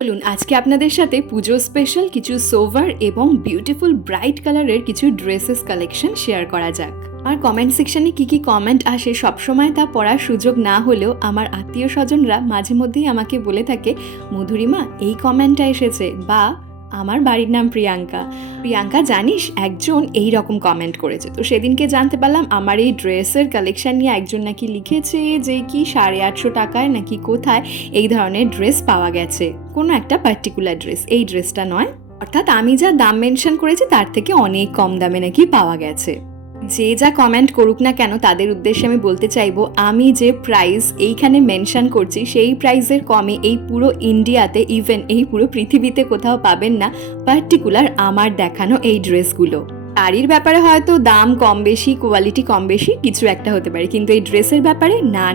বলুন আজকে আপনাদের সাথে পুজো স্পেশাল কিছু সোভার এবং বিউটিফুল ব্রাইট কালারের কিছু ড্রেসেস কালেকশন শেয়ার করা যাক। আর কমেন্ট সেকশনে কি কমেন্ট আসে সবসময় তা পড়ার সুযোগ না হলেও আমার আত্মীয় স্বজনরা মাঝে মধ্যেই আমাকে বলে থাকে, মধুরিমা এই কমেন্টটা এসেছে, বা আমার বাড়ির নাম প্রিয়াঙ্কা, প্রিয়াঙ্কা জানিস একজন এই রকম কমেন্ট করেছে। তো সেদিনকে জানতে পারলাম আমার এই ড্রেসের কালেকশন নিয়ে একজন নাকি লিখেছে যে কি 850 টাকায় নাকি কোথায় এই ধরনের ড্রেস পাওয়া গেছে, কোনো একটা পার্টিকুলার ড্রেস, এই ড্রেসটা নয়, অর্থাৎ আমি যা দাম মেনশন করেছি তার থেকে অনেক কম দামে নাকি পাওয়া গেছে। যে যা কমেন্ট করুক না কেন তাদের উদ্দেশ্যে আমি বলতে চাইবো, আমি যে প্রাইস এইখানে মেনশন করছি সেই প্রাইসের কমে এই পুরো ইন্ডিয়াতে, ইভেন এই পুরো পৃথিবীতে কোথাও পাবেন না পার্টিকুলার আমার দেখানো এই ড্রেসগুলো। শাড়ির ব্যাপারে হয়তো দাম কম বেশি, কোয়ালিটি কম বেশি কিছু একটা হতে পারে, কিন্তু এই ড্রেসের ব্যাপারে না,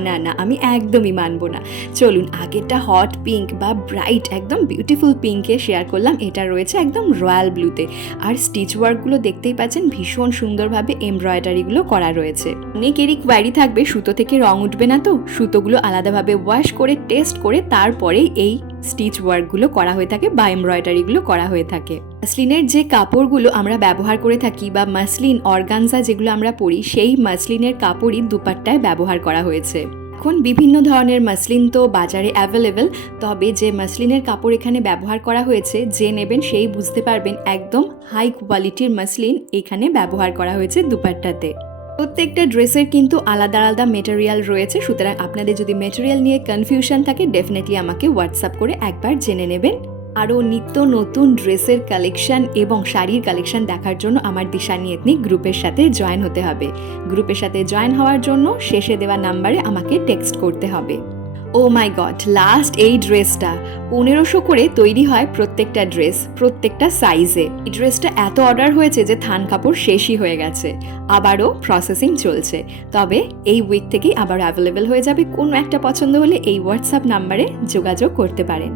আমি একদমই মানবো না। চলুন আগেরটা হট পিঙ্ক বা ব্রাইট একদম বিউটিফুল পিঙ্কে শেয়ার করলাম, এটা রয়েছে একদম রয়্যাল ব্লুতে। আর স্টিচ ওয়ার্কগুলো দেখতেই পাচ্ছেন ভীষণ সুন্দরভাবে এমব্রয়ডারিগুলো করা রয়েছে। অনেকেরই কোয়ারি থাকবে সুতো থেকে রং উঠবে না, তো সুতোগুলো আলাদাভাবে ওয়াশ করে টেস্ট করে তারপরেই এই স্টিচ ওয়ার্কগুলো করা হয়ে থাকে বা এমব্রয়ডারিগুলো করা হয়ে থাকে। মাসলিনের যে কাপড়গুলো আমরা ব্যবহার করে থাকি বা মাসলিন অর্গানজা যেগুলো আমরা পরি, সেই মাসলিনের কাপড়ই দুপাট্টায় ব্যবহার করা হয়েছে। এখন বিভিন্ন ধরনের মাসলিন তো বাজারে অ্যাভেলেবেল, তবে যে মাসলিনের কাপড় এখানে ব্যবহার করা হয়েছে যে নেবেন সেই বুঝতে পারবেন একদম হাই কোয়ালিটির মাসলিন এখানে ব্যবহার করা হয়েছে দুপাট্টাতে। প্রত্যেকটা ড্রেসের কিন্তু আলাদা আলাদা মেটেরিয়াল রয়েছে, সুতরাং আপনাদের যদি মেটেরিয়াল নিয়ে কনফিউশন থাকে ডেফিনেটলি আমাকে হোয়াটসঅ্যাপ করে একবার জেনে নেবেন। আরও নিত্য নতুন ড্রেসের কালেকশন এবং শাড়ির কালেকশন দেখার জন্য আমার দিশানি এথনিক গ্রুপের সাথে জয়েন হতে হবে। গ্রুপের সাথে জয়েন হওয়ার জন্য শেষে দেওয়া নাম্বারে আমাকে টেক্সট করতে হবে। ও মাই গড, লাস্ট এই ড্রেসটা 1500 করে তৈরি হয় প্রত্যেকটা ড্রেস, প্রত্যেকটা সাইজে। এই ড্রেসটা এত অর্ডার হয়েছে যে থান কাপড় শেষই হয়ে গেছে, আবারও প্রসেসিং চলছে। তবে এই উইক থেকেই আবার অ্যাভেলেবেল হয়ে যাবে। কোনো একটা পছন্দ হলে এই হোয়াটসঅ্যাপ নাম্বারে যোগাযোগ করতে পারেন।